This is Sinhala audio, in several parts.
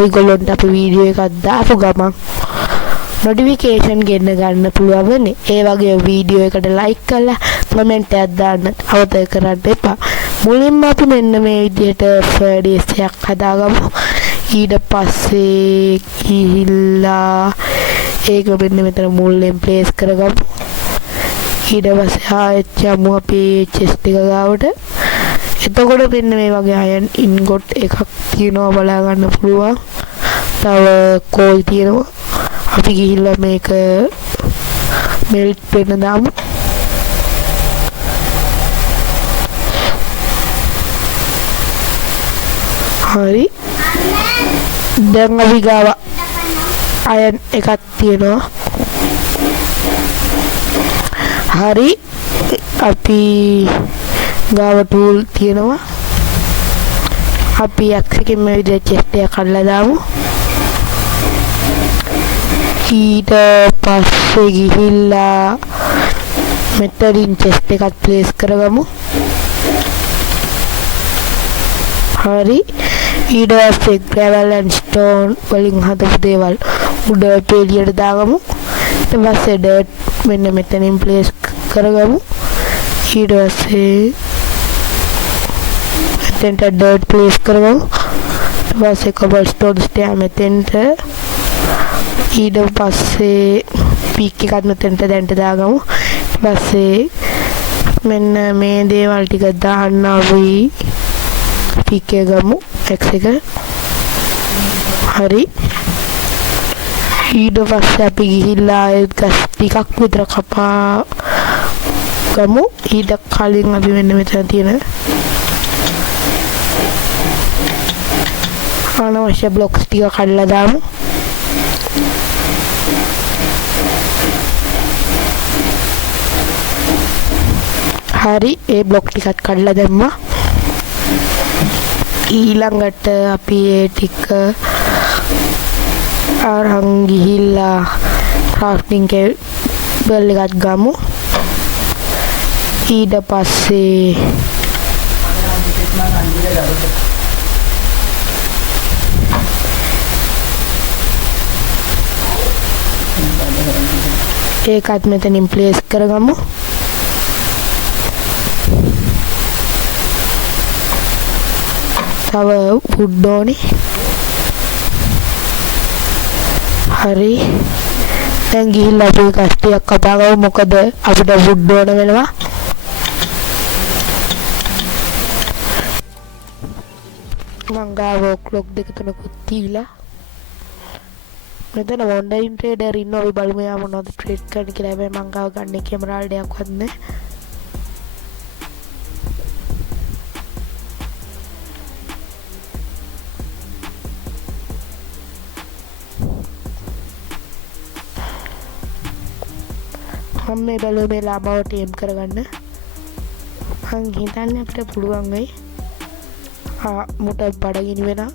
ඔයගොල්ලන්ට අපි වීඩියෝ එකක් දාපු ගමන් notification ගෙන්න ගන්න පුළුවන් වෙන්නේ. ඒ වගේ වීඩියෝ එකට like කරලා comment එකක් දාන්න අවතර කරන්න එපා. මුලින්ම අපි මෙන්න මේ විදිහට ෆර්ඩේස් එකක් හදාගමු. ඊට පස්සේ ගිහිල්ලා ඒක මෙන්න මෙතන මුලින් ප්ලේස් කරගමු. ඊට පස්සේ ආයෙත් යමු අපි chest එක ගාවට. එතකොට මෙන්න මේ වගේ අයන් ඉන්ගොට් එකක් තියෙනවා බලා ගන්න පුළුවන්. තව කෝල් තියෙනවා. අපි ගිහිල්ලා මේක මෙල්ට් වෙන්න දාමු. හරි. දැන් අපි ගාව අයන් එකක් තියෙනවා. හරි. අපි ගාව ටූල් තියෙනවා. අපි X එකෙන් මේ විදිහට chest එක කඩලා දාමු. ඊට පස්සේ ගිහිල්ලා මෙතනින් chest එකක් ප්ලේස් කරගමු. හරි. ඊට පස්සේ gravel and stone වලින් හදපු දේවල් උඩ පෙළියට දාගමු. ඊට පස්සේ dirt මෙන්න මෙතනින් ප්ලේස් කරගමු. ඊට පස්සේ මෙතෙන්ට dirt ප්ලේස් කරගමු. ඊට පස්සේ cobblestone stair මෙතෙන්ට. ඊට පස්සේ පික් එකක් මෙතෙන්ට දැන්ට දාගමු. ඊට පස්සේ මෙන්න මේ දේවල් ටික දාන්න අපි පික් එක ගමු X එක. හරි. ඊට පස්සේ අපි ගිහිල්ලා ගස් ටිකක් විතර කපා ගමු. ඊට කලින් අපි මෙන්න මෙතන තියෙන අනවශ්‍ය බ්ලොක්ස් ටික කඩලා දාමු. හරි. ඒ බ්ලොක් ටිකත් කඩලා දැම්මා. ඊළඟට අපි ඒ ටික අරන් ගිහිල්ලා crafting table එකක් ගමු. ඊට පස්සේ ඒකත් මෙතනින් ප්ලේස් කරගමු. තව wood ඕනේ. හරි. දැන් ගිහිල්ලා අපි කස්ටියක් කපා ගමු. මොකද අපිට wood ඕන වෙනවා. මං ගාව clock දෙක තුනකුත් තියලා මෙතන wandering trader ඉන්නවා. අපි බලමු යා මොනවද ට්‍රේඩ් කරන්න කියලා. හැබැයි මං ගාව ගන්න කැමරාල් දෙයක්වත් නැහැ. මම මේ බලුවේ මේ ලාමාව ටීම් කරගන්න. මං හිතන්නේ අපිට පුළුවන් වෙයි. මුට බඩගිනි වෙනවා.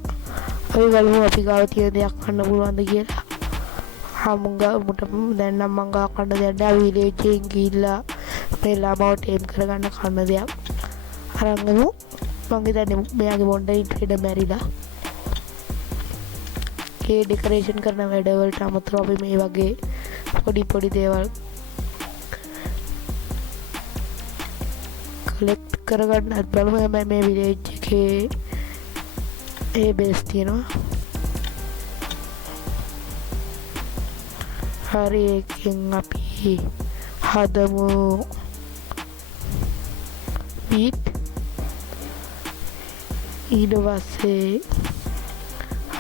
අපි බලමු අපි ගාව තියෙන දෙයක් කන්න පුළුවන්ද කියලා. මුට දැන් නම් මං ගාව කන්න දෙයක් නෑ. විලේජ් එකෙන් ගිහිල්ලා මේ ලාමාව ටීම් කරගන්න කන්න දෙයක් අරන් ගමු. මං හිතන්නේ මෙයාගේ වොන්ඩරින් ට්‍රේඩර් මැරිලා. ඒ ඩෙකරේෂන් කරන වැඩවලට අමතරව අපි මේ වගේ පොඩි දේවල් කලෙක්ට් කරගන්නත් බලමු. හැබැයි මේ විලේජ් එකේ ඒ බේස් තියෙනවා. හරි. එකෙන් අපි හදමු wheat. ඊට පස්සේ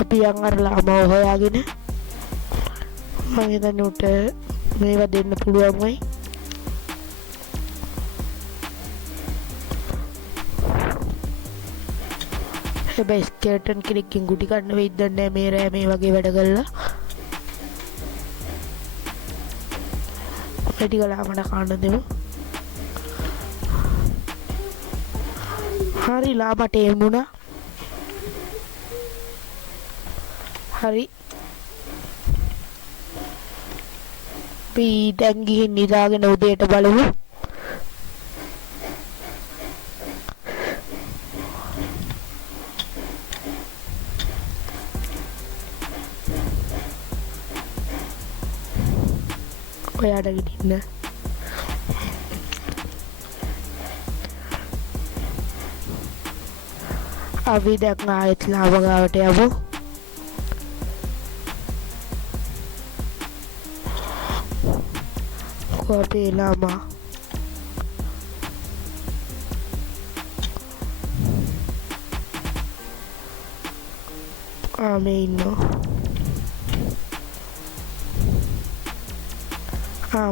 අපි යන් අර ලාමාව හොයාගෙන මම හිතන්නේ උට මේවා දෙන්න පුළුවන් වෙයි. හැබැයි ස්කෙලටන් කෙනෙක්ගෙන් ගුටි ගන්න වෙයිද නැහැ මේ රෑ මේ වගේ වැඩ කළා. මේ ටික ලාමට කන්න දෙමු. හරි. ලාමට එමුණා. හරි. අපි දැන් ගිහින් නිදාගෙන උදේට බලමු. ඔයාට ගිටින්න අපි දැන් ආයෙත් ලාම ගාවට යමු අපේ ලාමා මේ ඉන්නවා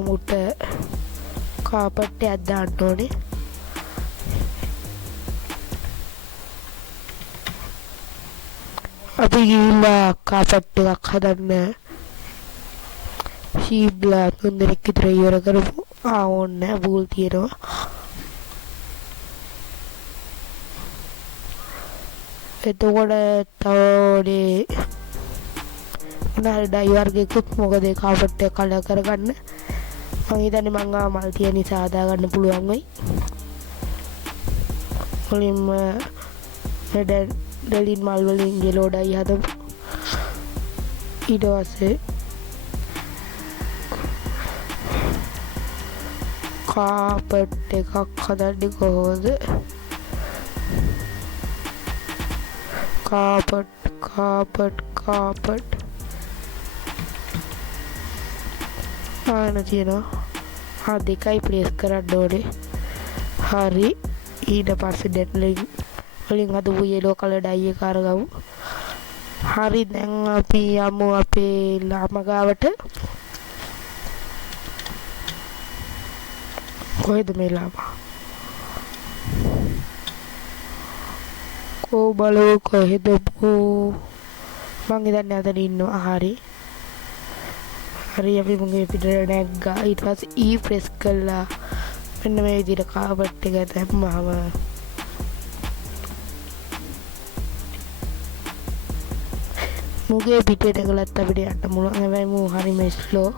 මුට කාපට් එකක් දාන්න ඕනේ අපි ගිහිල්ලා කාපට් එකක් හදන්න ශීබ්ලා 3 දෙනෙක් විතර ඉවර කරමු ඕන්නේ බූල් තියෙනවා එතකොට තවනේ මොනාරි ඩයිවර්ගෙකුත් මොකද ඒ කාපට් එක කලර් කරගන්න මම හිතන්නේ මං ආ මල් තියෙන නිසා හදා ගන්න පුළුවන් වෙයි මුලින්ම ඩෙලින් මල් වලින් යෙලෝ ඩයි හදමු ඊට පස්සේ කාපට් එකක් හදන්නේ කොහොමද කාපට් ආන තියෙනවා දෙකයි ප්ලේස් කරන්න ඕනේ හරි ඊට පස්සේ ඩෙඩ්ලයින් වලින් හදපු යෙලෝ කලර් ඩයි එක අරගමු හරි දැන් අපි යමු අපේ ලාම ගාවට කොහෙද මේ ලාමා කෝ බලෝ කොහෙද බෝ මං හිතන්නේ අතන ඉන්නවා හරි අපි මුගේ පිටට නැග්ගා ඊට පස්සේ E ප්‍රෙස් කළා මෙන්න මේ විදිහට කාපට් එක දැම්මම මුගේ පිටට ගලත් අපිට යන්න මුල හැබැයි මූ හරිම ස්ලෝ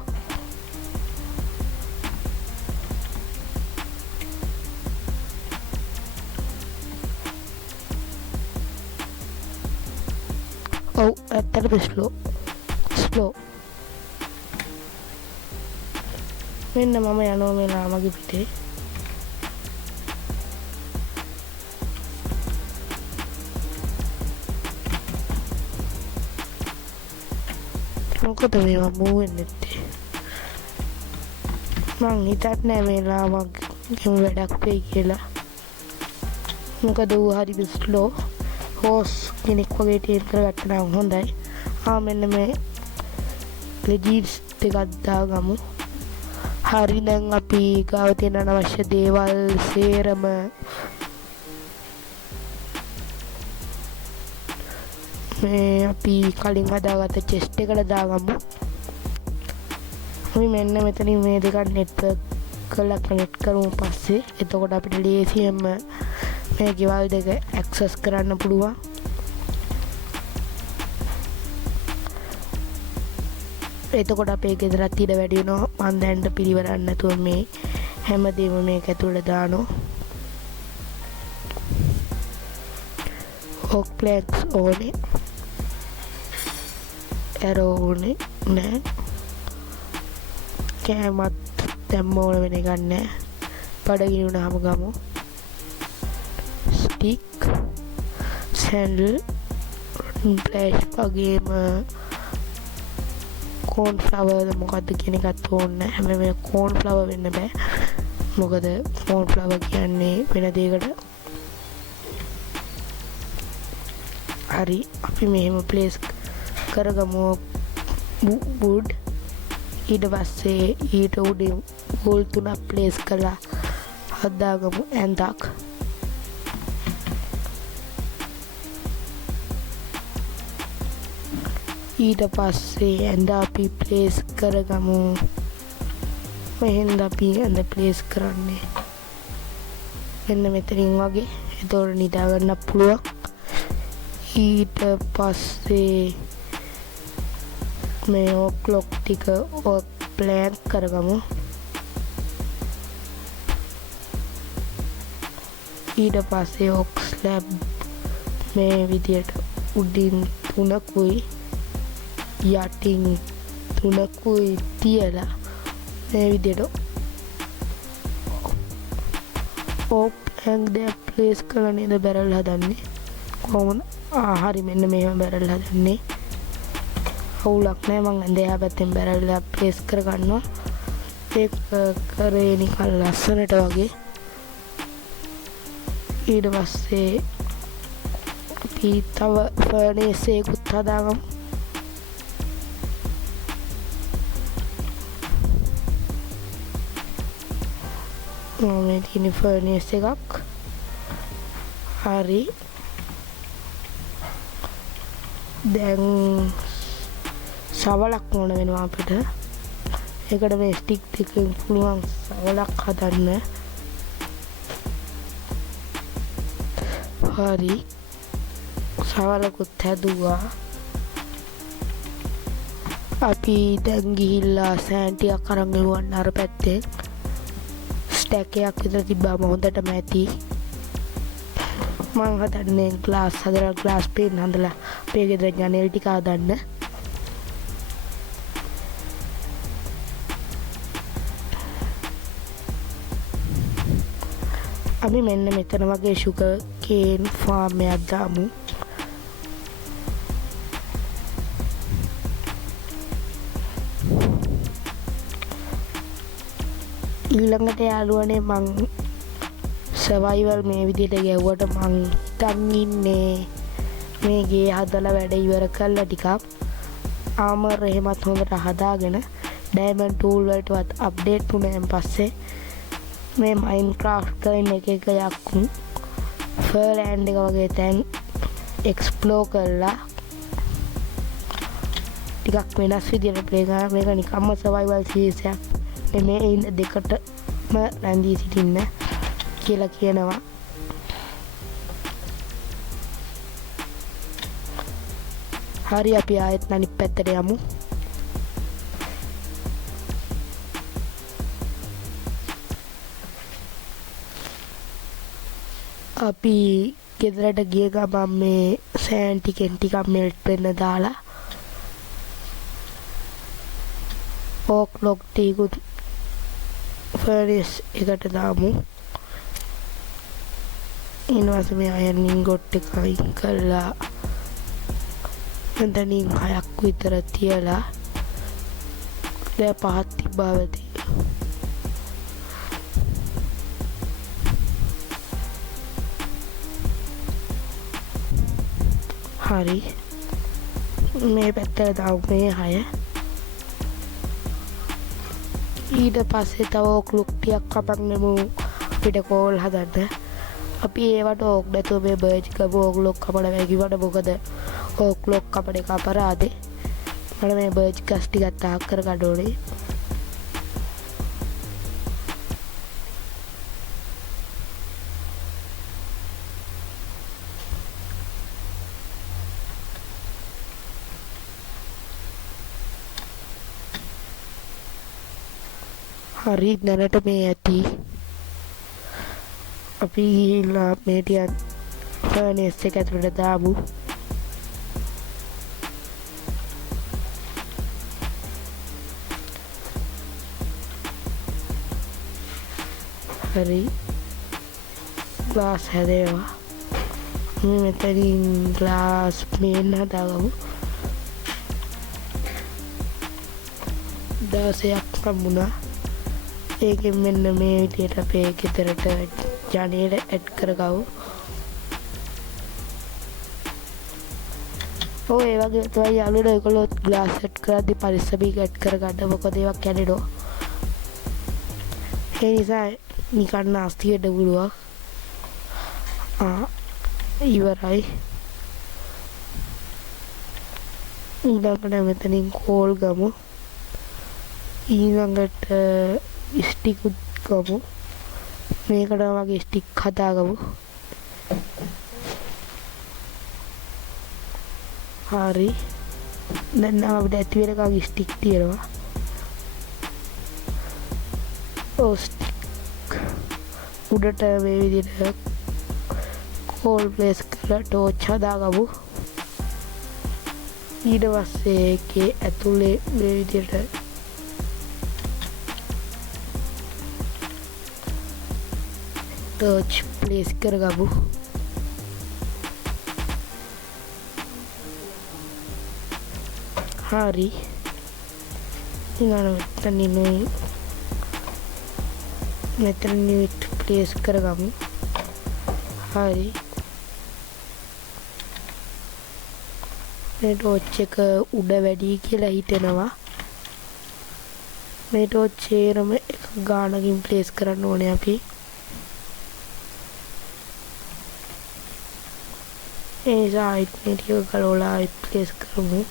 ඔව් ඇත්තටම ස්ලෝ මෙන්න මම යනවා මේ ලාමගේ පිටේ මොකද මේවා මූව් වෙන්නේ නැත්තේ මං හිතන්නේ මේ ලාමගේ වැඩක් වෙයි කියලා මොකද ඌ හරි ස්ලෝ හෝස් කෙනෙක් වගේ ටේප් කරගත්තා නම් හොඳයි මෙන්න මේ ලෙජින්ස් ටිකක් දාගමු හරි දැන් අපි ගාව තියෙන අවශ්‍ය දේවල් සේරම මේ අපි කලින් හදාගත්ත චෙස්ට් එකට දාගමු අපි මෙන්න මෙතනින් මේ දෙක නෙට්වර්ක් කරලා කනෙක්ට් කරමු පස්සේ එතකොට අපිට ලේසියෙන්ම මේ ගෙවල් දෙක ඇක්සස් කරන්න පුළුවන් එතකොට අපේ ගෙදරත් ඉඩ වැඩි වෙනවා මම දැන් පිළිවරන්න නැතුව මේ හැමදේම මේක ඇතුළේ දානවා ඔක් ප්ලැක්ස් ඕනේ ඇරෝ ඕනේ නෑ කෑමත් දැම්ම ඕන වෙන එකක් නෑ බඩගිනි වුණාම ගමු ස්ටික් සැන්ඩල් ෆ්ලෑෂ් වගේම කෝන් ෆ්ලවර්ද මොකද්ද කියන එකත් ඕනේ හැබැයි මේ කෝන් ෆ්ලවර් වෙන්න බෑ මොකද කෝන් ෆ්ලවර් කියන්නේ වෙන දෙයකට හරි අපි මෙහෙම ප්ලේස් කරගමු වුඩ් ඊට පස්සේ ඊට උඩින් වෝල් 3ක් ප්ලේස් කරලා හදාගමු ඇඳක් ඊට පස්සේ ඇඳ අපි ප්ලේස් කරගමු මෙහෙන්ද අපි ඇඳ ප්ලේස් කරන්නේ මෙන්න මෙතනින් වගේ එතකොට නිදා ගන්න පුළුවන් ඊට පස්සේ මේ ඔක්ලොක් ටික ප්ලෑන් කරගමු ඊට පස්සේ ඔක් ස්ලැබ් මේ විදියට උඩින් 3කුයි යටින් 3කුයි තියලා මේ විදිහට ඕප් හැංග් දෙයක් ප්ලේස් කරලා නේද බැරල් හදන්නේ. කොහොමද? හරි මෙන්න මෙහෙම බැරල් හදන්නේ. අවුලක් නැහැ. මම දෙහා පැත්තෙන් බැරල් එක ප්ලේස් කර ගන්නවා. ඒක කරේ නිකන් ලස්සනට වගේ. ඊට පස්සේ අපි තව ෆර්නේස් එකකුත් හදාගමු. මේ තියෙන ෆර්නේස් එකක්. හරි. දැන් සවලක් ඕන වෙනවා අපිට. ඒකට මේ ස්ටික් එකකින් පුළුවන් සවලක් හදන්න. හරි. සවලකුත් හැදුවා. අපි දැන් ගිහිල්ලා සෑන් ටිකක් අරන් එවන්න අර පැත්තේ. ස්ටැක් එකක් විතර තිබ්බම හොඳටම ඇති. මම හදන්නේ ග්ලාස් හදලා ග්ලාස් පේන් හදලා අපේ ගෙදර ජනෙල් ටික හදන්න. අපි මෙන්න මෙතන වගේ sugar cane farm එකක් දාමු. ඊළඟට යාළුවනේ මං සර්වයිවල් මේ විදිහට ගැව්වට මං හිතන් ඉන්නේ මේ ගේ හදලා වැඩ ඉවර කරලා ටිකක් ආමර් එහෙමත් හොඳට හදාගෙන ඩයමන්ඩ් ටූල් වලටවත් අප්ඩේට් වුණාන් පස්සේ මේ මයින්ක්‍රාෆ්ට් කරන එක යක්කු ෆර්ලෑන්ඩ් එක වගේ තැන් එක්ස්ප්ලෝර් කරලා ටිකක් වෙනස් විදිහට ප්ලේ කරනවා. මේක නිකම්ම සර්වයිවල් සීරීස් එකක්. මේ ඉන්න දෙකටම රැඳී සිටින්න කියලා කියනවා. හරි අපි ආයෙත් අනිත් පැත්තට යමු. අපි ගෙදරට ගිය ගමන් මේ සෑන් ටිකෙන් ටිකක් මෙල්ට් වෙන්න දාලා ඕක් ලොක් ටිකුත් ෆර්නස් එකට දාමු. ඊළඟට මේ අයර්නින් ගොට් එක අයින් කරලා එතනින් 6ක් විතර තියලා දැන් 5ක් තිබ්බවදී. හරි මේ පැත්තට දාමු මේ 6. ඊට පස්සේ තව ඕක් ලොක් ටිකක් කපන්නමු අපිට කෝල් හදන්න. අපි ඒවට ඕක් නැතුව මේ බර්ජ් කපු ඕක් ලොක් කපන වැගිවට මොකද ඕක් ලොක් කපන එක අපරාධේ. මම මේ බර්ජ් ගස් ටිකක් තාක් කර ගන්න ඕනේ. හරි දැනට මේ ඇති. අපි ගිහිල්ලා මේ ටික ෆර්නස් එක ඇතුළට දාමු. හරි ග්ලාස් හැදේවා. මේ මෙතනින් ග්ලාස් මේන් හදාගමු. 16ක් හම්බුණා. ඒකෙන් මෙන්න මේ විදිහට අපේ ගෙදරට ජනේල ඇඩ් කරගමු. ඔය ඒ වගේ තමයි යාළුවෝ ඒගොල්ලෝ ග්ලාස් සෙට් කරද්දි පරිස්සමින් ඇඩ් කරගන්න. මොකද ඒවා කැඩෙනවා. ඒ නිසා නිකන් නාස්තියට පුළුවන්. ඉවරයි. ඊළඟට මෙතනින් කෝල් ගමු. ඊළඟට ස්ටිකුත් ගමු. මේකට වගේ ස්ටික් හදාගමු. හරි දැන් අපිට ඇති වෙනකන් ස්ටික් තියෙනවා. ඔව් ස්ටික් උඩට මේ විදිහට කෝල් ප්ලේස් කරලා ටෝච් හදාගමු. ඊට පස්සේ ඒකේ ඇතුලේ මේ විදිහට ටර්ච් ප්ලේස් කරගමු. හරි ඊළඟ මෙතන නිවිට් ප්ලේස් කරගමු. හරි මේ ටෝච් එක උඩ වැඩි කියලා හිතෙනවා. මේ ටෝච් එකම එක ගානකින් ප්ලේස් කරන්න ඕනේ අපි. ඒ සයිඩ් මේ ටික ගලවලා ප්ලේස් කරමු.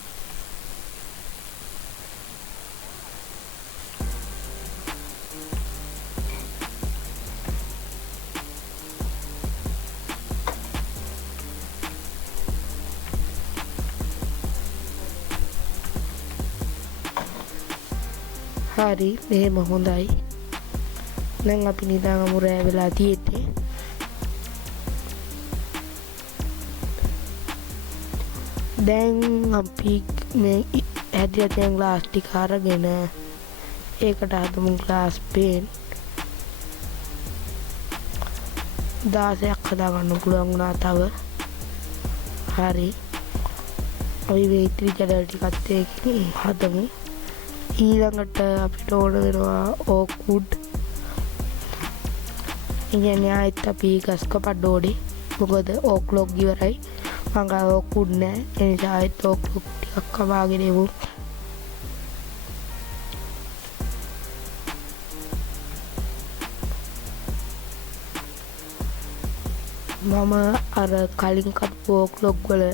හරි මෙහෙම හොඳයි. දැන් අපි නිදාගමු රෑ වෙලා තියෙන්නේ. දැන් අපි මේ හැදිලා තියෙන ග්ලාස් ටික අරගෙන ඒකට හදමු ග්ලාස් පේන් 16ක් හදාගන්න පුළුවන් වුණා තව. හරි අපි මේ ඉතිරි ජඩල් ටිකත් ඒකෙන් හදමු. ඊළඟට අපිට ඕන වෙනවා ඕක් වුඩ්. ඉන්නේ ආයෙත් අපි ගස් කපන්න ඕනේ. මොකද ඕක් ලොග් ඉවරයි. මම ඕක් වුඩ් නෑ. ඒ නිසා ආයෙත් ඕක් ලොග් ටිකක් කපාගෙන එමු. මම අර කලින් කපපු ඕක් ලොග් වල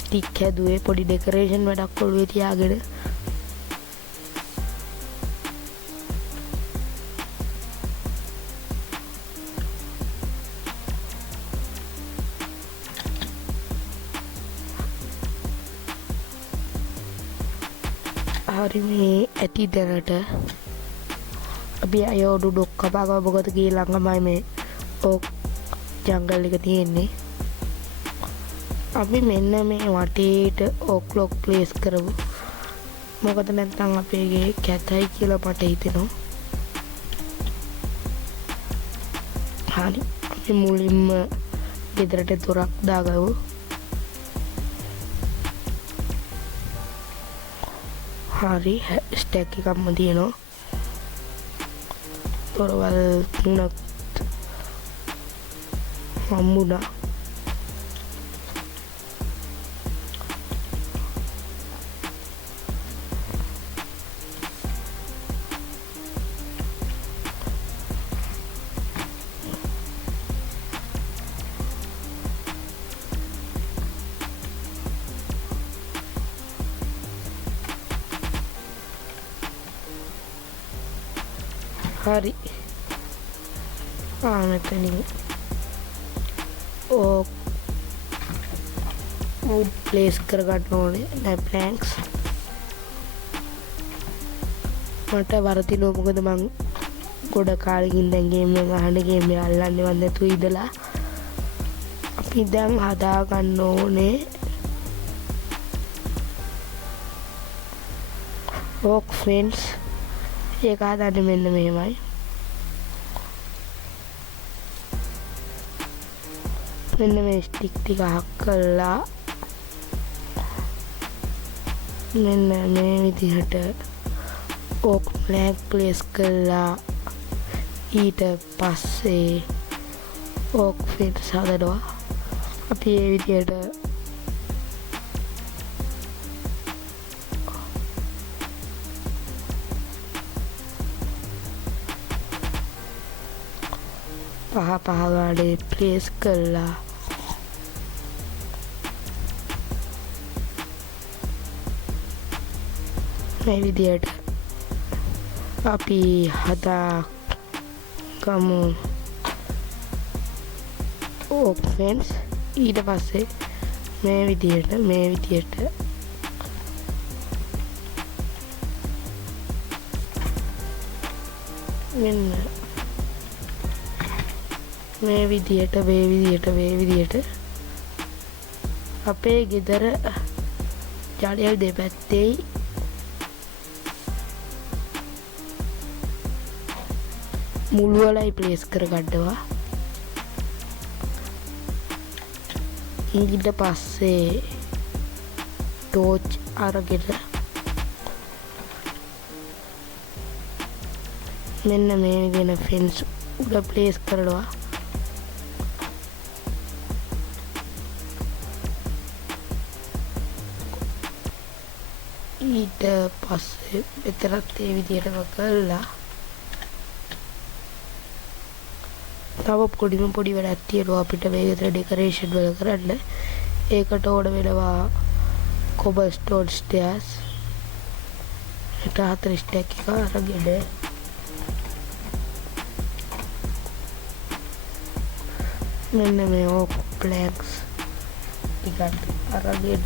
ස්ටික් හැදුවේ පොඩි ඩෙකරේෂන් වැඩක් ඔළුවේ තියාගෙන. හරි මේ ඇති දැනට අපි අයෝඩු ඩොක් කපාගම මොකද ගිය ළඟමයි මේ ඕක් ජංගල් එක තියෙන්නේ. අපි මෙන්න මේ වටේට ඕක් ලොග් ප්ලේස් කරමු. මොකද නැත්නම් අපේ ගේ කැතයි කියලා මට හිතෙනවා. හරි අපි මුලින්ම ගෙදරට දොරක් දාගමු. හරි ස්ටැක් එකක්ම තියෙනවා. දොරවල් 3ක් හම්බුණා. හරි මෙතනින් ඕක් වුඩ් ප්ලේස් කරගන්න ඕනේ. නෑ ප්ලැන්ක්ස් මට වරදිනවා. මොකද මං ගොඩ කාලෙකින් දැන් ගේම් එක අහන්න ගේම් එක අල්ලන්නේවත් නැතුව ඉඳලා. අපි දැන් හදා ගන්න ඕනේ ඕක් ෆෙන්ස්. ඒක හදන්න මෙන්න මෙහෙමයි. මෙන්න මේ ස්ටික් ටික හක් කරලා මෙන්න මේ විදිහට ඕක් ප්ලැන්ක් ප්ලේස් කරලා ඊට පස්සේ ඕක් ෆෙන්ස් හදනවා. අපි මේ විදිහට පහ ගානේ ප්ලේස් කරලා මේ විදිහට අපි හදාගමු ඕක් ෆෙන්ස්. ඊට පස්සේ මේ විදිහට මෙන්න මේ විදිහට අපේ ගෙදර ජඩේල් දෙපැත්තේ මුළු වලයි ප්ලේස් කරගන්නවා. ඊට පස්සේ ටෝච් අරගෙන මෙන්න මේ විදිහට ෆෙන්ස් උඩ ප්ලේස් කරනවා. ඊට පස්සේ මෙතනත් ඒ විදිහටම කරලා තව පොඩි වැඩක් තියෙනවා අපිට මේකට ඩෙකරේෂන් වල කරන්න. ඒකට ඕන වෙනවා cobblestone stairs. ඒක 4 ස්ටැක් එක අරගෙන මෙන්න මේ ඕක් ප්ලැන්ක්ස් ටිකක් අරගෙන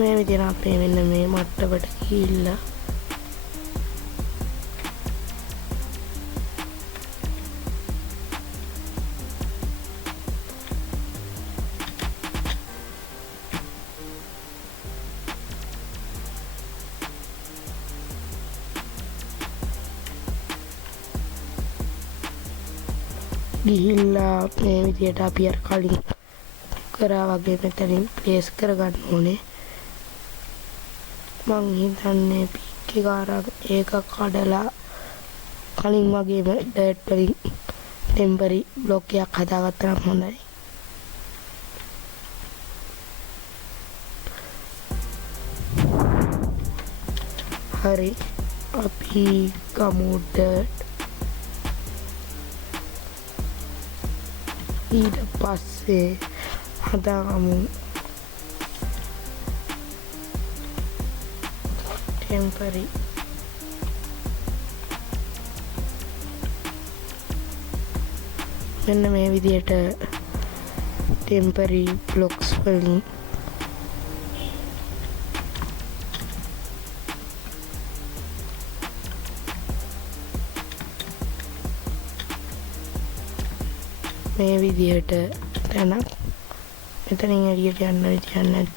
මේ විදිහට අපේ මෙන්න මේ මට්ටමට ගිහිල්ලා මේ විදිහට අපි අර කලින් කරා වගේ මෙතනින් ප්ලේස් කරගන්න ඕනේ. මං හිතන්නේ පික් එක අරන් ඒක කඩලා කලින් වගේම ඩර්ට් වලින් ටෙම්පරරි බ්ලොක් එකක් හදාගත්තා නම් හොඳයි. හරි අපි ගමු ඩර්ට්. ඊට පස්සේ හදාගමු ටෙම්පරරි මෙන්න මේ විදිහට ටෙම්පරරි බ්ලොක්ස් වලින් මේ විදිහට තැනක් මෙතනින් එළියට යන්න විදියක් නැද්ද?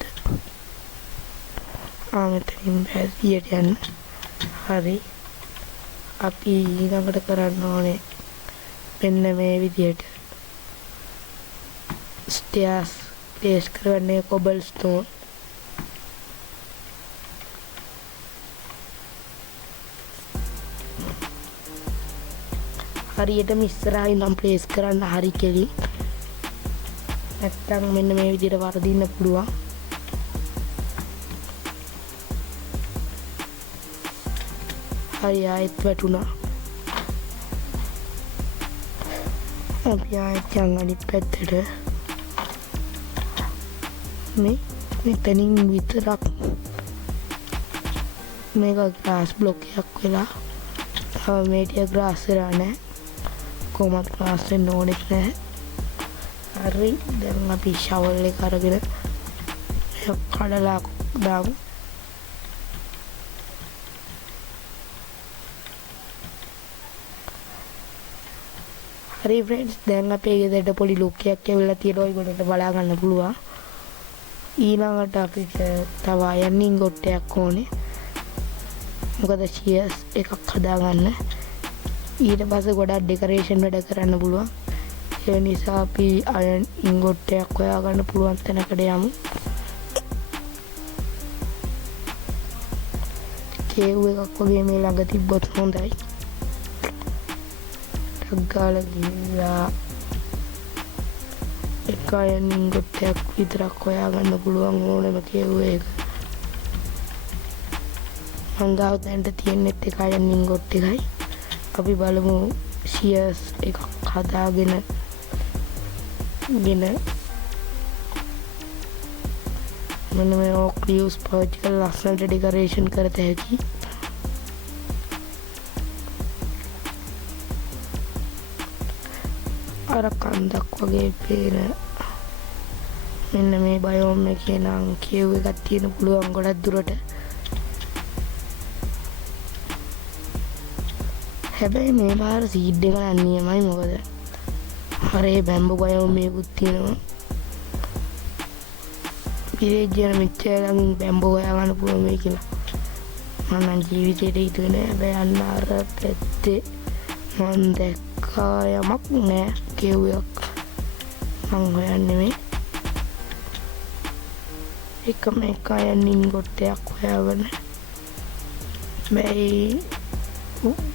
මෙතනින් එළියට යන්න. හරි අපි ඊළඟට කරන්න ඕනේ මෙන්න මේ විදිහට ස්ටේර්ස් ප්ලේස් කරන්නේ cobblestone. හරියටම ඉස්සරහින් ඉඳන් ප්ලේස් කරන්න හරි කෙලි. නැත්තම් මෙන්න මේ විදිහට වරදින්න පුළුවන්. හරි ආයෙත් වැටුණා. අපි ආයෙත් යන් අනිත් පැත්තට. මේ මෙතනින් විතරක් මේක ග්‍රාස් බ්ලොක් එකක් වෙලා තව මේටිය ග්‍රාස් වෙලා නැහැ. කොහොමද ක්ලාස් වෙන්න ඕනෙත් නැහැ. හරි දැන් අපි ෂවල් එක අරගෙන ඒක කඩලා දාමු. හරි ෆ්‍රෙන්ඩ්ස් දැන් අපේ ගෙදරට පොඩි ලුක් එකක් ඇවිල්ලා තියෙනවා. ඒකට බලා ගන්න පුළුවන්. ඊළඟට අපිට තව අයනින් ගොට්ටයක් ඕනේ. මොකද චියර්ස් එකක් හදාගන්න. ඊට පස්සේ ගොඩක් ඩෙකරේෂන් වැඩ කරන්න පුළුවන්. ඒ නිසා අපි අයන් ඉන්ගොට්ටයක් හොයාගන්න පුළුවන් තැනකට යමු. කේව් එකක් වගේ මේ ළඟ තිබ්බොත් හොඳයි. ටක් ගාලා ගිහිල්ලා එක අයන් ඉන්ගොට්ටයක් විතරක් හොයාගන්න පුළුවන් ඕනම කේව් එක. මං ගාව දැන්ට තියෙනෙත් එක අයන් ඉන්ගොට් එකයි. අපි බලමු ෂියර්ස් එකක් හදාගෙන මෙන්න මේ ඕක් ලියුස් පාවිච්චි කරලා ලස්සනට ඩෙකරේෂන් කරත හැකි. අර කන්දක් වගේ පේන මෙන්න මේ බයෝම් එකේ නම් කේව් එකක් තියෙන පුළුවන් ගොඩක් දුරට. හැබැයි මේ පාර සීඩ් එක නම් නියමයි. මොකද හරේ බැම්බෝ බයෝම් මේකුත් තියෙනවා. විලේජ් එක මෙච්චර ළඟින් බැම්බෝ හොයාගන්න පුළුවන් වෙයි කියලා මම නම් ජීවිතේට හිතුවේ නෑ. හැබැයි අන්න අර පැත්තේ මම දැක්කා යමක් නෑ කෙව්වක් මං හොයන්නේ මේ එකම එක අයන්නින් ගොට්ටයක් හොයාගෙන බැයි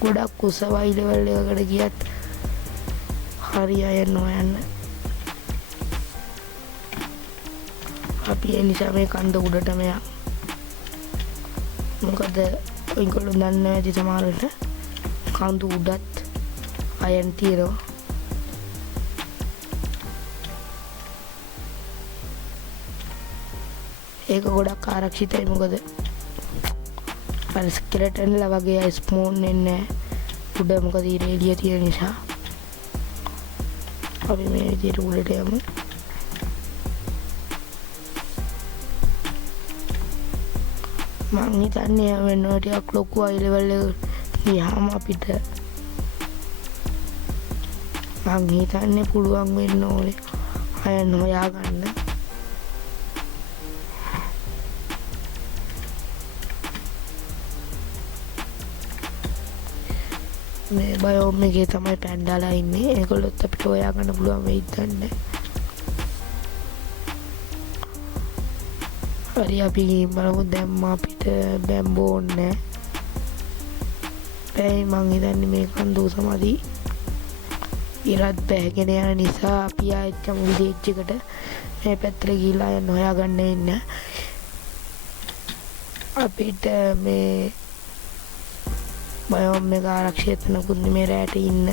ගොඩක් උසවයි ලෙවල් එකකට ගියත් හරි අයන්න හොයන්න අපි ඒ නිසා මේ කන්ද උඩටම යමු මොකද ඔයගොල්ලෝ දන්නවා ඇති සමහරවිට කන්ද උඩත් අයන් තියෙනවා ඒක ගොඩක් ආරක්ෂිතයි මොකද අර ස්කෙලටන්ලා වගේ අය ස්පෝන් වෙන්නේ උඩ මොකද ඉරේලිය තියෙන නිසා අපි මේ විදිහට උඩට යමු මං හිතන්නේ වෙන ටිකක් ලොකු අය ලෙවල් එක ගියාම අපිට මං හිතන්නේ පුළුවන් වෙන්න ඕනේ අයන් හොයාගන්න මේ බයෝම් එකේ තමයි පැන්ඩාලා ඉන්නේ ඒගොල්ලොත් අපිට හොයාගන්න පුළුවන් වෙයිද දන්නේ හරි අපි ගිහින් බලමු දැම්ම අපිට බැම්බෝ ඕනේ බැයි මං හිතන්නේ මේ කන්දු සමදි ඉරත් බැහැගෙන යන නිසා අපි ආයෙත් යමු විදේච් එකට මේ පැත්තට ගිහිල්ලා යන්න හොයාගන්න ඉන්න අපිට මේ බයෝම් එක ආරක්ෂිත නැකුත් මේ රැට ඉන්න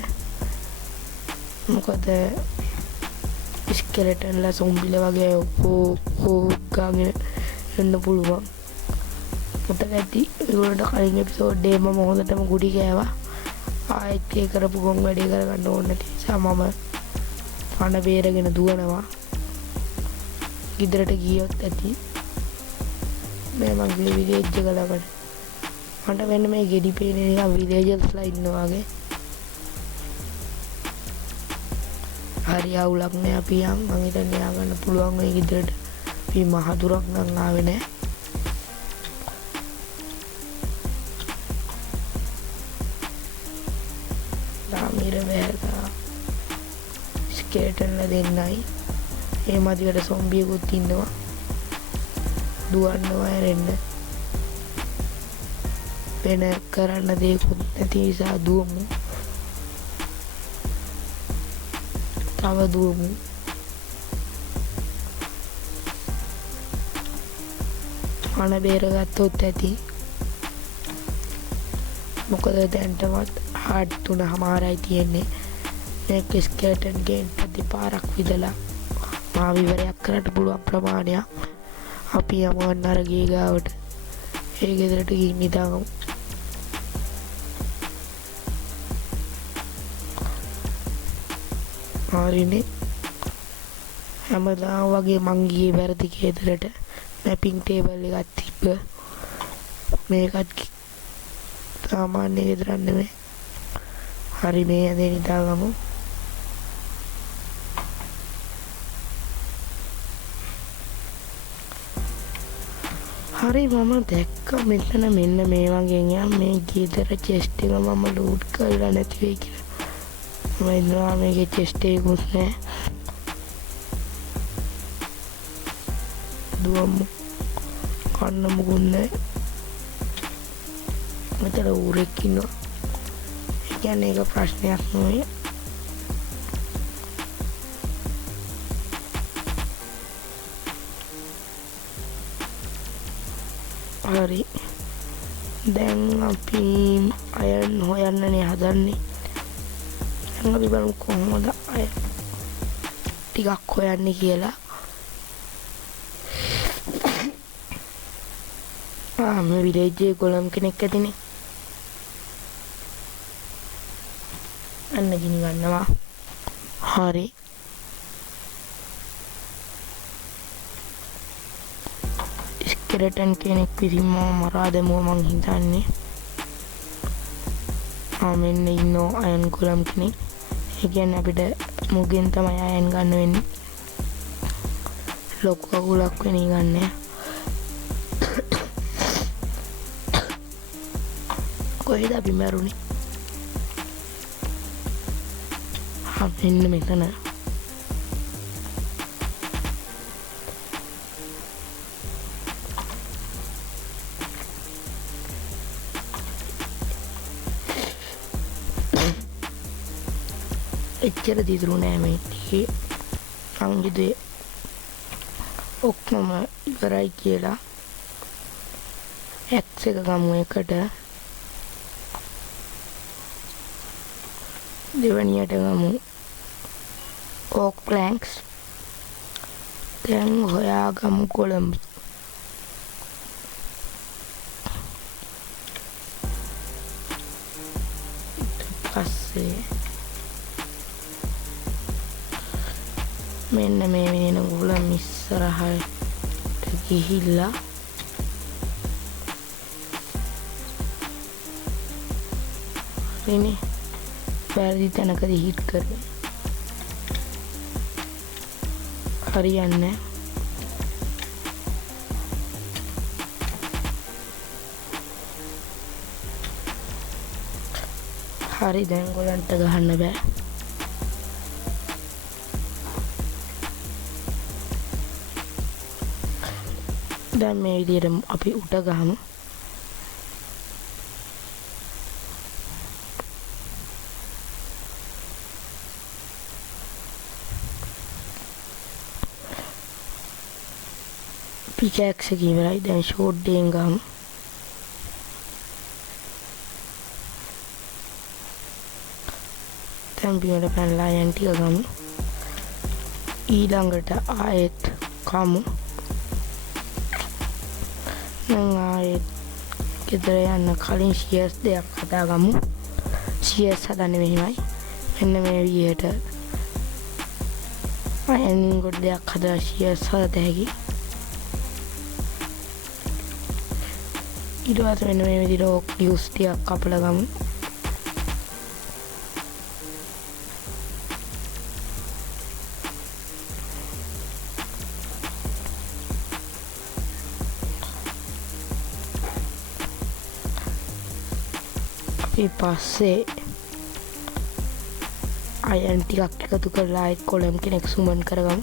මොකද ස්කෙලටන්ලා සොම්බිල වගේ ඕ ගාගෙන එන්න පුළුවන් මතක ඇති ඒගොල්ලන්ට කලින් එපිසෝඩ් එකේ මම හොඳටම ගුඩි කෑවා ආයෙත් ඒ කරපු ගොන් වැඩේ කරගන්න ඕන නැති නිසා මම පණ බේරගෙන දුවනවා ගෙදරට ගියොත් ඇති මේ මගේ විදේජ් එක ළඟට මට වෙන්න මේ ගෙඩි පේන නිකන් විදේජස්ලා ඉන්නවා වගේ හරි අවුලක් නෑ අපි යන් මං හිතන්නේ ය아가න්න පුළුවන් මේ ගෙදරට අපි මහ දුරක් නම් ආවේ නෑ දාමීර බෑගා ස්කේටර්ලා දෙන්නයි ඒ මදිවට සොම්බියෙකුත් ඉන්නවා දුවන්නවා ඇරෙන්න වෙන කරන්න දෙයක්වත් නැති නිසා දුවමු තව දුවමු අන බේරගත්තොත් ඇති මොකද දැන්ටමත් හාඩ් 3:00යි තියෙන්නේ මේක ස්කේටන් ගේන්න දෙපාරක් විදලා මා විවරයක් කරන්න පුළුවන් ප්‍රමාණයක් අපි යමු අර ගේ ගාවට ඒ ගෙදරට ගිහින් ඉඳගමු හරිනේ හැමදාම වගේ මං ගියේ වැරදි ගෙදරට මැපින් ටේබල් එකක් තිබ්බ මේකත් සාමාන්‍ය ගෙදරක් නෙමෙයි හරි මේ ඇඳේ නිදාගමු හරි මම දැක්ක මෙතන මෙන්න මේ වගේ යා මේ ගෙදර චෙස්ට් එක මම ලූට් කරලා නැති වෙයි කියලා මම ඉන්නවා මේකේ චෙස්ට් එකකුත් නෑ දුවමු කන්න මුකුත් නෑ මෙතන ඌරෙක් ඉන්නවා ඒ කියන්නේ ඒක ප්‍රශ්නයක් නෙවෙයි හරි දැන් අපි අයන් හොයන්නනේ හදන්නේ දැන් අපි බලමු කොහොමද අය ටිකක් හොයන්නේ කියලා මේ විලේජ් එකේ ගොලම් කෙනෙක් ඇතිනේ අන්න ගිනි ගන්නවා හරි ස්කෙලටන් කෙනෙක් විසින්ම මරා දැමුවා මං හිතන්නේ මෙන්න ඉන්නෝ අයන් ගොලම් කෙනෙක් ඒ කියන්නේ අපිට මුගෙන් තමයි අයන් ගන්න වෙන්නේ ලොකු කකුලක් වෙනී ගන්න කොහෙද අපි මරුනේ මෙන්න මෙතන එච්චර දිදුරු නෑ මේ ටිකේ සංගීතේ ඔක්කොම ඉවරයි කියලා X එක ගමු එකට දෙවැනියට ගමු ඕක් ප්ලැන්ක්ස් දැන් හොයා ගමු කොළඹ පස්සේ මෙන්න මේ වෙන කොළඹ ඉස්සරහට ගිහිල්ලා හරිනේ වැරදි තැනකදී හිට් කරගෙන හරියන්නේ හරි දැන් ගොල්ලන්ට ගහන්න බෑ දැන් මේ විදිහට අපි උඩ ගහමු pickaxe එක ඉවරයි දැන් ෂෝට් දෙන් ගමු දැන් බිමට පැනලා යන් ටික ගමු ඊළඟට ආයෙත් කමු දැන් ආයෙත් ගෙදර යන්න කලින් shears දෙයක් හදාගමු shears හදන්නේ මෙහෙමයි මෙන්න මේ විදිහට අයනින් කොට දෙයක් හදලා shears හදත හැකි ඊට පස්සේ මෙන්න මේ විදිහට ඕක් ලියුස් ටිකක් කපලා ගමු ඊට පස්සේ අයන් ටිකක් එකතු කරලා ආයෙත් කොලම් කෙනෙක් සුමන් කරගමු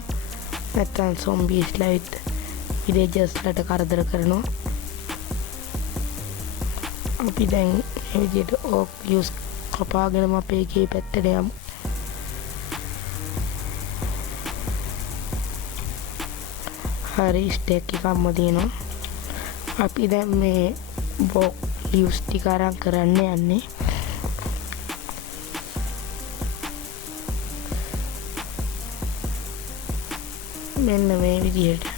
නැත්නම් සොම්බීස්ලා විලේජර්ස්ලාට කරදර කරනවා අපි දැන් මේ විදිහට ඕක් යූස් කපාගෙනම අපේ ගේ පැත්තට යමු හරි ස්ටෙක් එකක්ම තියෙනවා අපි දැන් මේ බොක් යූස් ටික අරන් කරන්න යන්නේ මෙන්න මේ විදිහට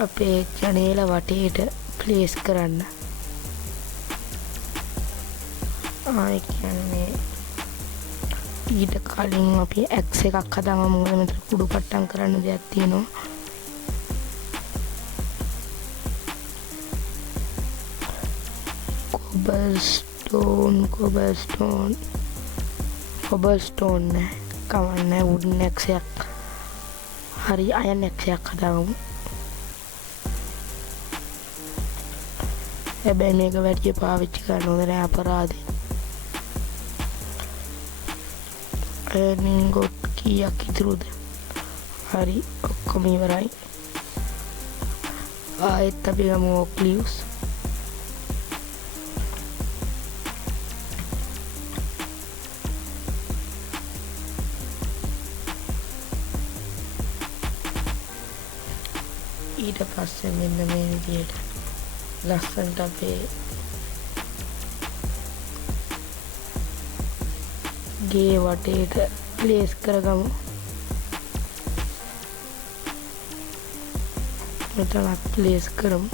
අපේ ජනේල වටේට ප්ලේස් කරන්න ආයි කියන්නේ ඊට කලින් අපි X එකක් හදාගමු මොකද මෙතන කුඩු පට්ටම් කරන්න දෙයක් තියෙනවා cobblestone නෑ කවන්නේ wooden X එකක් හරි iron X එකක් හදාගමු හැබැයි මේක වැඩි පාවිච්චි කරන්න හොඳ නෑ අපරාධේ got කීයක් ඉතුරුද හරි ඔක්කොම ඉවරයි ආයෙත් අපි ගමු ඕක් ලියුස් ඊට පස්සේ මෙන්න මේ විදිහට ලස්සනට අපේ ගේ වටේට ප්ලේස් කරගමු මෙතනත් ප්ලේස් කරමු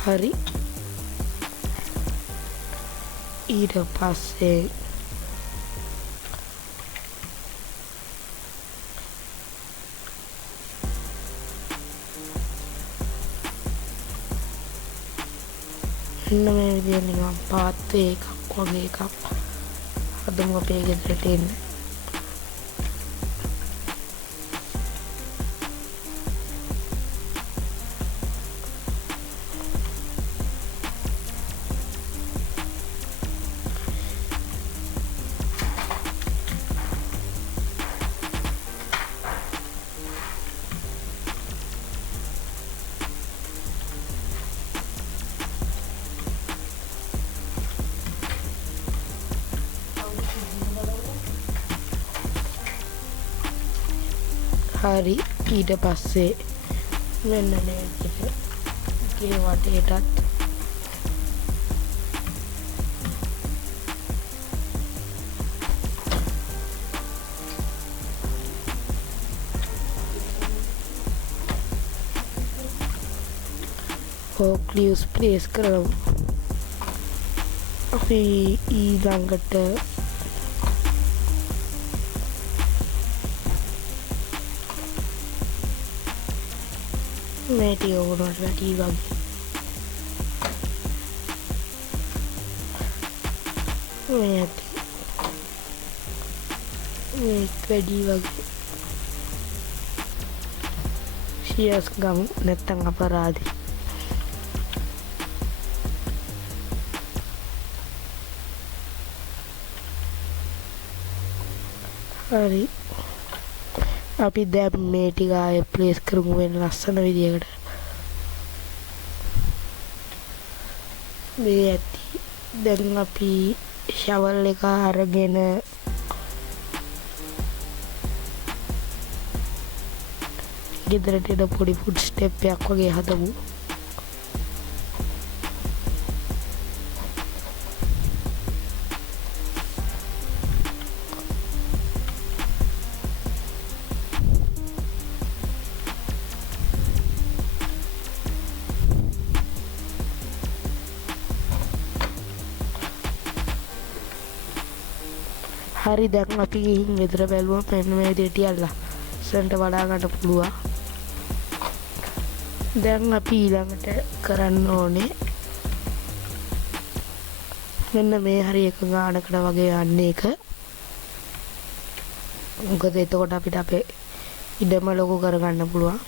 හරි ඊට පස්සේ මෙන්න මේ විදිහට නිකන් පාත් එකක් වගේ එකක් හදමු අපේ ගෙදරට එන්න හරි ඊට පස්සේ මෙන්න මේකේ වටේටත් ඔක්ලියස් ප්ලේස් කරමු. අපි ඊළඟට මේ ටික උනට වැඩි වගේ මේ වැඩි වගේ ෂියර්ස් ගමු නැත්තම් අපරාධි. හරි අපි දැන් මේ ටික ආයෙ ප්ලේස් කරමු වෙන ලස්සන විදියකට. මේ ඇති දැන් අපි ෂවල් එක අරගෙන ගෙදරට එන පොඩි ෆුඩ් ස්ටෙප් එකක් වගේ හදමු. හරි දැන් අපි ගිහින් ගෙදර බැලුවා මෙන්න මේ විදිහට ටිකල්ලා සෙන්ට වඩා ගන්න පුළුවන්. දැන් අපි ඊළඟට කරන්න ඕනේ මෙන්න මේ හරි එක ගානකට වගේ යන්න එක. මොකද එතකොට අපිට අපේ ඉඩම ලොකු කරගන්න පුළුවන්.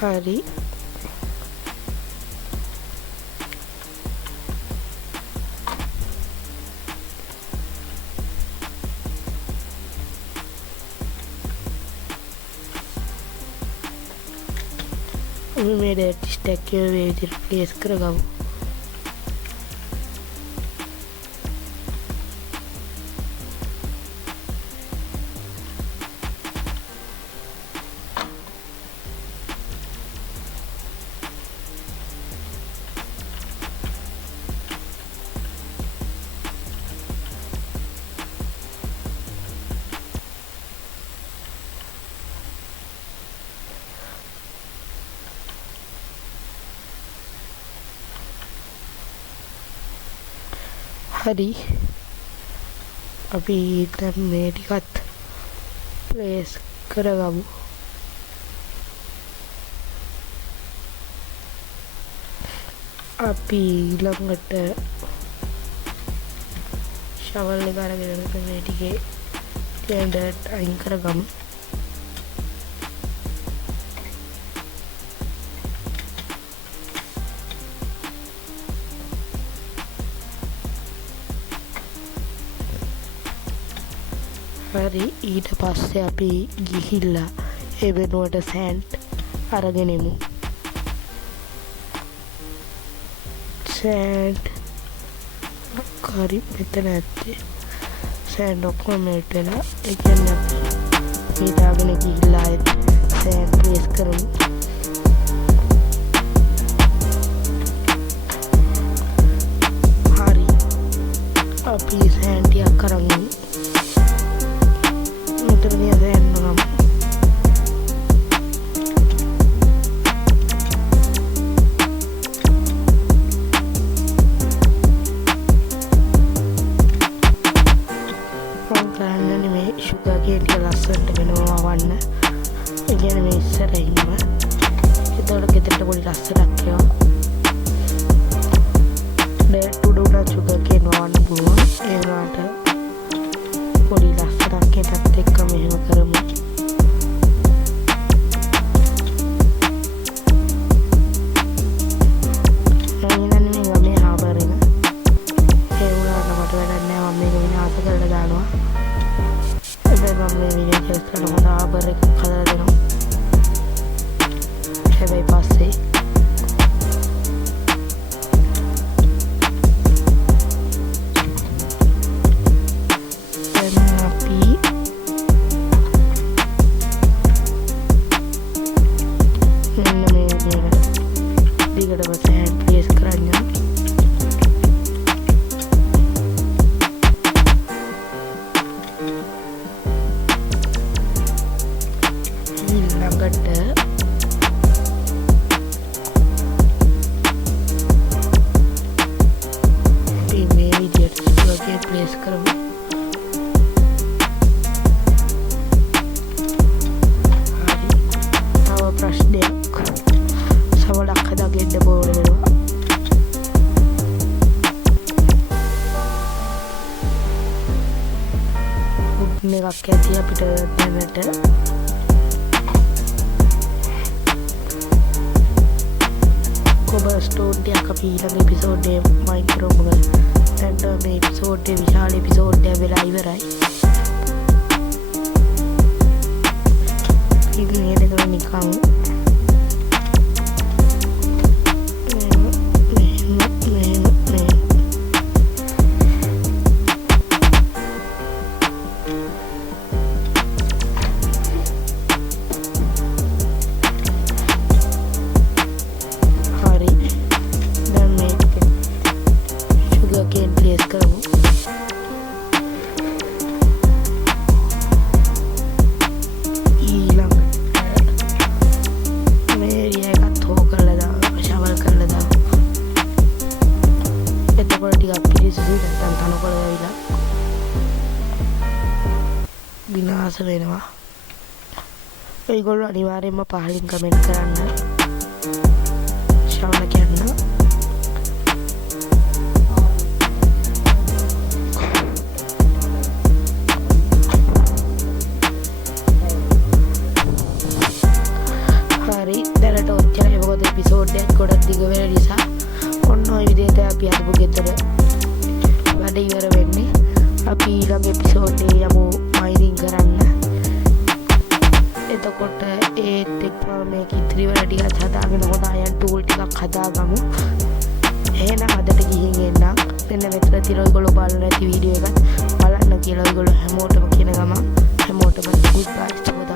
හරි අපි මේ ඩේට් ස්ටැක් එක මේ විදිහට ප්ලේස් කරගමු. හරි අපි දැන් මේ ටිකත් ප්ලේස් කරගමු. අපි ඊළඟට ෂවල් එක අරගෙන මේ ටිකේ ඩර්ට් අයින් කරගමු. හරි ඊට පස්සේ අපි ගිහිල්ලා ඒ වෙනුවට සෑන්ඩ් අරගෙන එමු. සෑන්ඩ් හරි මෙතන ඇත්තේ සෑන්ඩ් ඔක්කොම මෙල්ට් වෙලා ඒ කියන්නේ අපි මේ දාගෙන ගිහිල්ලා සෑන්ඩ් ප්ලේස් කරමු. හරි අපි සෑන්ඩ් ටිකක් කරමු. ශුගර්කේන් ලස්සනට වෙනවා වන්න. ඒ කියන්නේ මේ ඉස්සරින්ම ඒතකොට ගෙදරට පොඩි ලස්සනක් එනවා. ඩේට් උඩ ශුගර්කේන් වවන්න පුළුවන්. ඒ වුණාට පොඩි ලස්සනක් ඒකත් එක්ක මෙහෙම කරමු. හැබැයි පස්සේ ස්ටෝන් එකක් ඇති අපිට දැනට. කොබස්ටෝන් ටිකක් අපි ඊළඟ එපිසෝඩ් එකේ මයින් කරමු. දැන් මේ එපිසෝඩ් එක විශාල එපිසෝඩ් එකක් වෙලා ඉවරයි. ඉතින් මේක නිකන් විනාශ වෙනවා. ඔයගොල්ලෝ අනිවාර්යයෙන්ම පහලින් කමෙන්ට් කරන්න. ශවල කියන්න. හරි දැනට ඔච්චරයි. මොකද එපිසෝඩ් එක ගොඩක් දිග වෙන නිසා ඔන්න ඔය විදිහට අපි අදපු ගෙදර වැඩ ඉවර වෙන්නේ. අපි ඊළඟ එපිසෝඩ් එකේ යමු මයිනින් කරන්න. එතකොට ඒත් එක්කම මේක ඉතිරි වෙලා ටිකක් හදාගෙන හොඳ අයන් ටූල් ටිකක් හදාගමු. එහෙනම් අදට ගිහින් එන්නම්. මෙන්න මෙතන තියෙන ඔයගොල්ලෝ බලන නැති වීඩියෝ එකක් බලන්න කියලා ඔයගොල්ලෝ හැමෝටම කියන ගමන් හැමෝටම good bye.